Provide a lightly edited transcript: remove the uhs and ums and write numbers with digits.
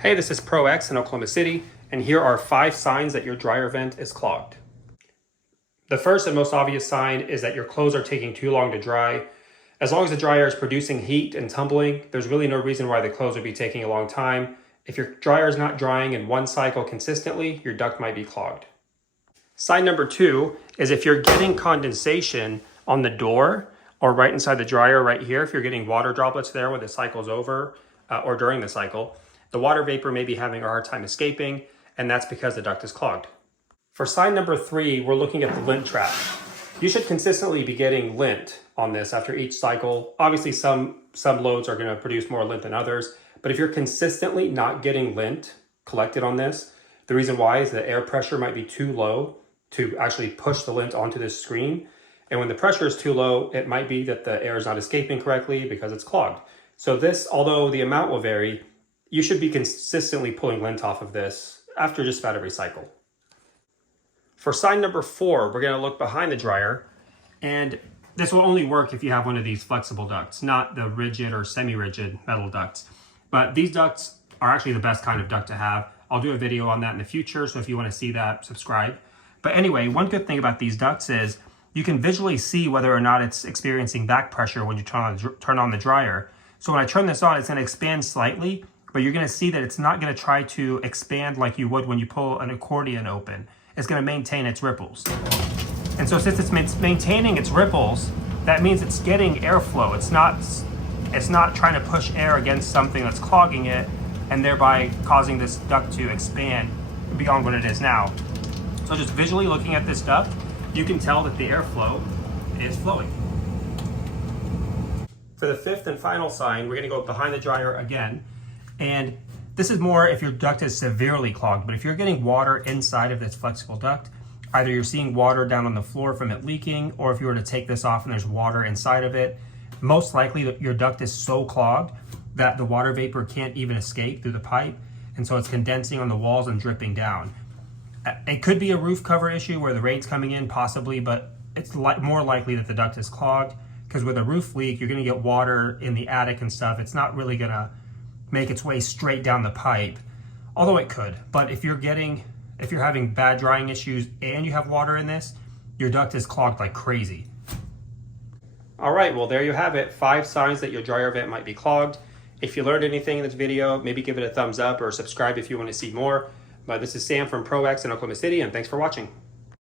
Hey, this is Pro X in Oklahoma City, and here are 5 signs that your dryer vent is clogged. The first and most obvious sign is that your clothes are taking too long to dry. As long as the dryer is producing heat and tumbling, there's really no reason why the clothes would be taking a long time. If your dryer is not drying in one cycle consistently, your duct might be clogged. Sign number 2 is if you're getting condensation on the door or right inside the dryer right here, if you're getting water droplets there when the cycle's over or during the cycle, the water vapor may be having a hard time escaping, and that's because the duct is clogged. For sign number 3, we're looking at the lint trap. You should consistently be getting lint on this after each cycle. Obviously, some loads are going to produce more lint than others, but if you're consistently not getting lint collected on this, the reason why is the air pressure might be too low to actually push the lint onto this screen. And when the pressure is too low, it might be that the air is not escaping correctly because it's clogged. So this, although the amount will vary, you should be consistently pulling lint off of this after just about every cycle. For sign number 4, we're going to look behind the dryer, and this will only work if you have one of these flexible ducts, not the rigid or semi-rigid metal ducts. But these ducts are actually the best kind of duct to have. I'll do a video on that in the future, so if you want to see that, subscribe. But anyway, one good thing about these ducts is you can visually see whether or not it's experiencing back pressure when you turn on the dryer. So when I turn this on, it's going to expand slightly, but you're going to see that it's not going to try to expand like you would when you pull an accordion open. It's going to maintain its ripples. And so since it's maintaining its ripples, that means it's getting airflow. It's not trying to push air against something that's clogging it and thereby causing this duct to expand beyond what it is now. So just visually looking at this duct, you can tell that the airflow is flowing. For the 5th and final sign, we're going to go behind the dryer again. And this is more if your duct is severely clogged, but if you're getting water inside of this flexible duct, either you're seeing water down on the floor from it leaking, or if you were to take this off and there's water inside of it, most likely your duct is so clogged that the water vapor can't even escape through the pipe, and so it's condensing on the walls and dripping down. It could be a roof cover issue where the rain's coming in, possibly, but it's more likely that the duct is clogged, because with a roof leak, you're going to get water in the attic and stuff. It's not really going to make its way straight down the pipe, although it could. But if you're having bad drying issues and you have water in this, your duct is clogged like crazy. All right, well, there you have it. 5 signs that your dryer vent might be clogged. If you learned anything in this video, maybe give it a thumbs up or subscribe if you want to see more. But this is Sam from Pro X in Oklahoma City, and thanks for watching.